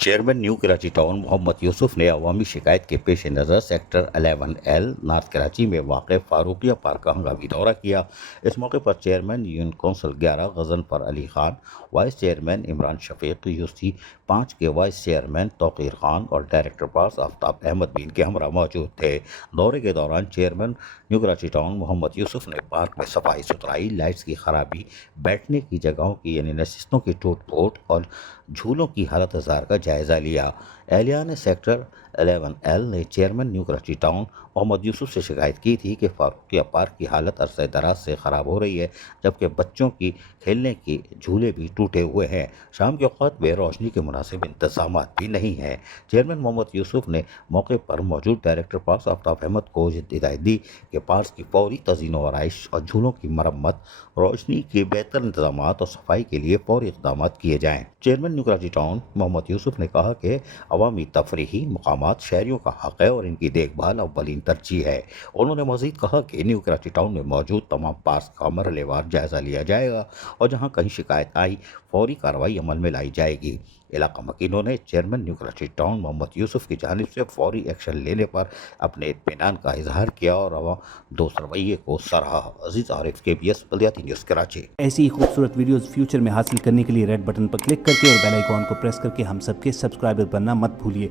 Chairman new Karachi town Mohammad Yusuf ने अवामी शिकायत के पेश नज़र सेक्टर 11L नॉर्थ कराची में वाक़ फारूकिया पार्क का हंगामी दौरा किया। इस मौके पर chairman union council 11 Ghazanfar Ali Khan, vice chairman Imran Shafiq UC 5 के वाइस चेयरमैन तौकीर खान और डायरेक्टर पास आफ्ताब अहमद भी इनके हमरा मौजूद थे। दौरे के दौरान chairman new Karachi town Mohammad Yusuf ने पार्क में सफाई सुथराई, लाइट्स की खराबी, बैठने की जगहों की यानी नशिस्तों की टूट फूट और झूलों की हालत हजार का जायज़ा लिया। एहलिया ने सेक्टर 11L ने chairman new Karachi town Mohammad Yusuf से शिकायत की थी कि फारूकिया पार्क की हालत अरसे दराज से ख़राब हो रही है, जबकि बच्चों की खेलने के झूले भी टूटे हुए हैं। शाम के वक़्त में रोशनी के मुनासिब इंतजाम भी नहीं हैं। चेयरमैन मोहम्मद यूसुफ ने मौके पर मौजूद डायरेक्टर पार्क आफ्ताब अहमद को हिदायत दी कि पार्क की फौरी तज़ीन व आराइश और झूलों की मरम्मत, रोशनी के बेहतर इंतजाम और सफाई के लिए फौरी इक़दाम किए जाएँ। Chairman new Karachi town Mohammad Yusuf ने कहा कि अवामी तफरीही मकामात शहरियों का हक़ है और इनकी देखभाल अव्वलीन तरजीह है। उन्होंने मज़ीद कहा कि न्यू कराची टाउन में मौजूद तमाम पार्क का मरहलेवार जायज़ा लिया जाएगा और जहाँ कहीं शिकायत आई फौरी कार्रवाई अमल में लाई जाएगी। इलाका मकीनों ने chairman new Karachi town Mohammad Yusuf की जानिब से फौरी एक्शन लेने पर अपने इत्मीनान का इजहार किया और दोस्त रवैये को सराहा। अजीज़ आरिफ, KBS बल्दियाती न्यूज़ कराची। ऐसी ही खूबसूरत वीडियोस फ्यूचर में हासिल करने के लिए रेड बटन पर क्लिक करके और बेल आइकॉन को प्रेस करके हम सबके सब्सक्राइबर बनना मत भूलिए।